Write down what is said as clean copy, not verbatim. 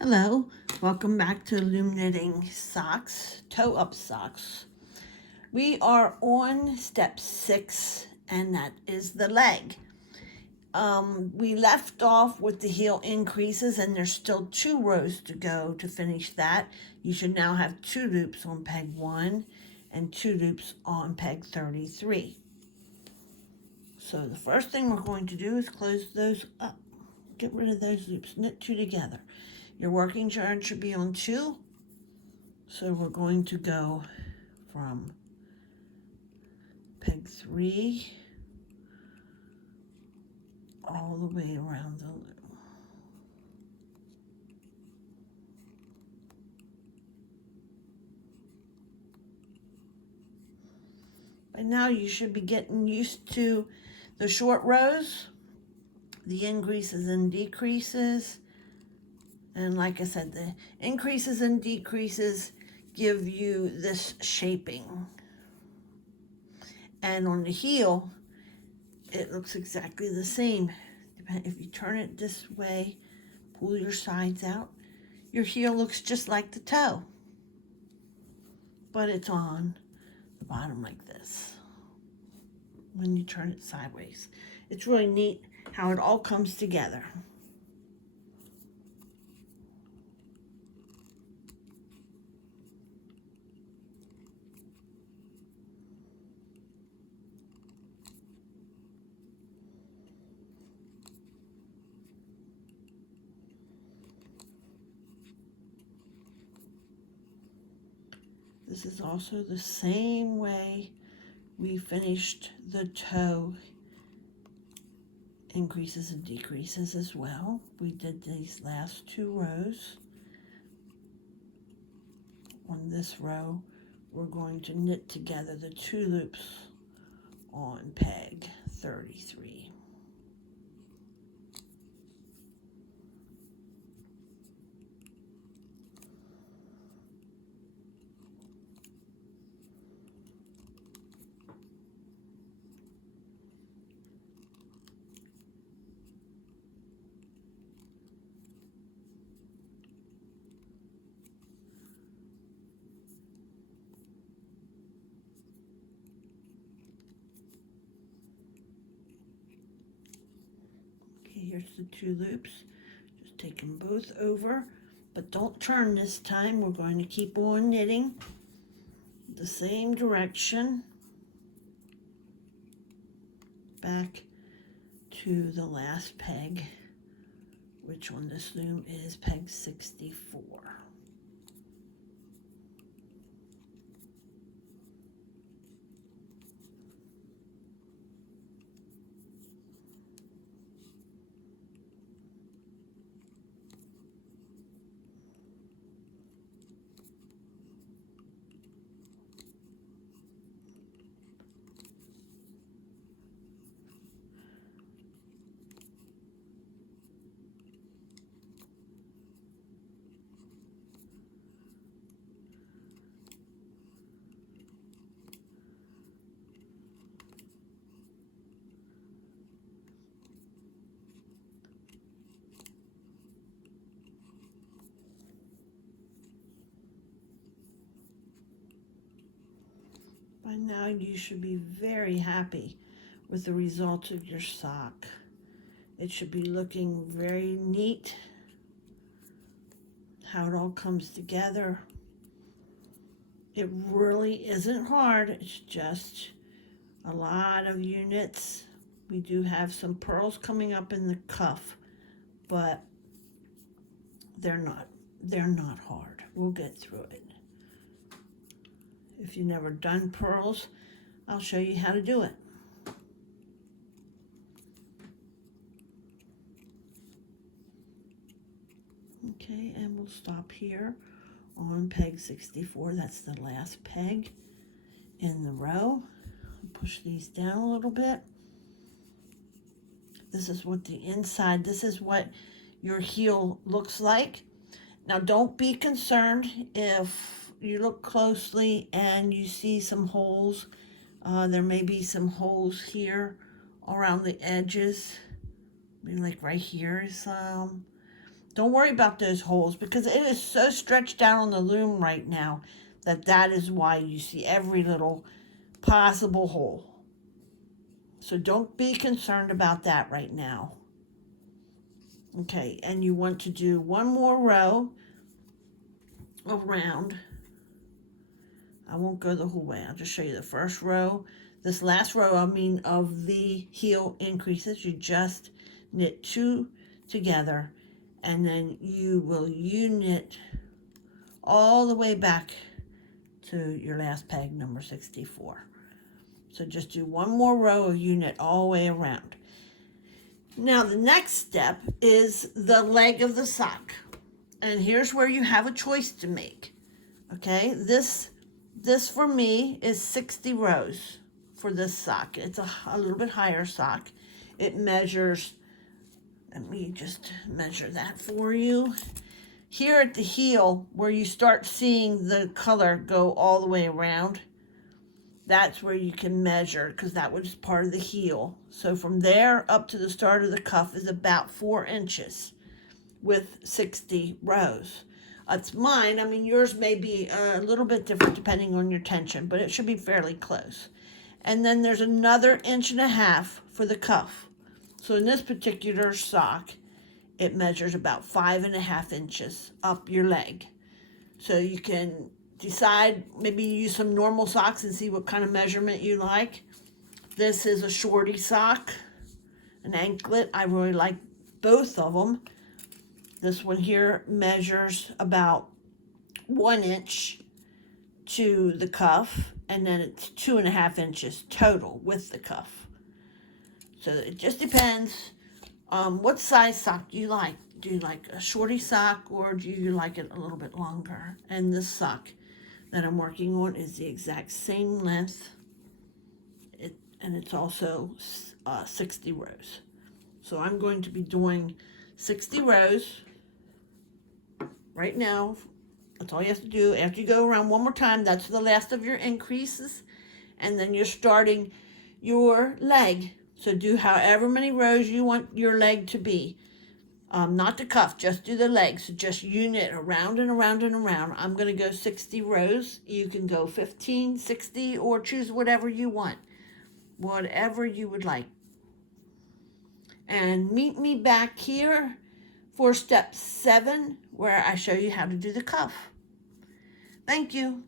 Hello, welcome back to Loom Knitting Socks, Toe Up Socks. We are on step 6, and that is the leg. We left off with the heel increases, and there's still 2 rows to go to finish that. You should now have 2 loops on peg 1 and 2 loops on peg 33. So the first thing we're going to do is close those up. Get rid of those loops, knit 2 together. Your working yarn should be on 2. So we're going to go from peg 3 all the way around the loop. By now you should be getting used to the short rows, the increases and decreases. And like I said, the increases and decreases give you this shaping. And on the heel, it looks exactly the same. If you turn it this way, pull your sides out, your heel looks just like the toe, but it's on the bottom like this when you turn it sideways. It's really neat how it all comes together. This is also the same way we finished the toe increases and decreases as well. We did these last 2 rows. On this row, we're going to knit together the 2 loops on peg 33. Here's the 2 loops. Just take them both over, but don't turn this time. We're going to keep on knitting the same direction back to the last peg, which on this loom is peg 64. By now you should be very happy with the results of your sock. It should be looking very neat, how it all comes together. It really isn't hard, it's just a lot of units. We do have some purls coming up in the cuff, but they're not hard. We'll get through it. If you've never done purls, I'll show you how to do it. Okay, and we'll stop here on peg 64. That's the last peg in the row. Push these down a little bit. This is what the inside, this is what your heel looks like. Now don't be concerned if you look closely and you see some holes. There may be some holes here around the edges. I mean, like right here is some. Don't worry about those holes because it is so stretched out on the loom right now that is why you see every little possible hole. So don't be concerned about that right now. Okay, and you want to do one more row around. I won't go the whole way. I'll just show you the first row. This last row, of the heel increases, you just knit 2 together, and then you will U-knit all the way back to your last peg, number 64. So just do one more row of U-knit all the way around. Now the next step is the leg of the sock. And here's where you have a choice to make. Okay, this for me is 60 rows for this sock. It's a little bit higher sock. It measures, let me just measure that for you. Here at the heel, where you start seeing the color go all the way around, that's where you can measure, because that was part of the heel. So from there up to the start of the cuff is about 4 inches with 60 rows. That's mine. Yours may be a little bit different depending on your tension, but it should be fairly close. And then there's another 1.5 inches for the cuff. So in this particular sock, it measures about 5.5 inches up your leg. So you can decide, maybe use some normal socks and see what kind of measurement you like. This is a shorty sock, an anklet. I really like both of them. This one here measures about 1 inch to the cuff, and then it's 2.5 inches total with the cuff. So it just depends what size sock do you like. Do you like a shorty sock, or do you like it a little bit longer? And this sock that I'm working on is the exact same length, and it's also 60 rows. So I'm going to be doing 60 rows right now. That's all you have to do. After you go around one more time, that's the last of your increases, and then you're starting your leg. So do however many rows you want your leg to be. Not the cuff, just do the leg. So just U-knit around and around and around. I'm going to go 60 rows. You can go 15, 60, or choose whatever you want. Whatever you would like. And meet me back here for step 7, where I show you how to do the cuff. Thank you.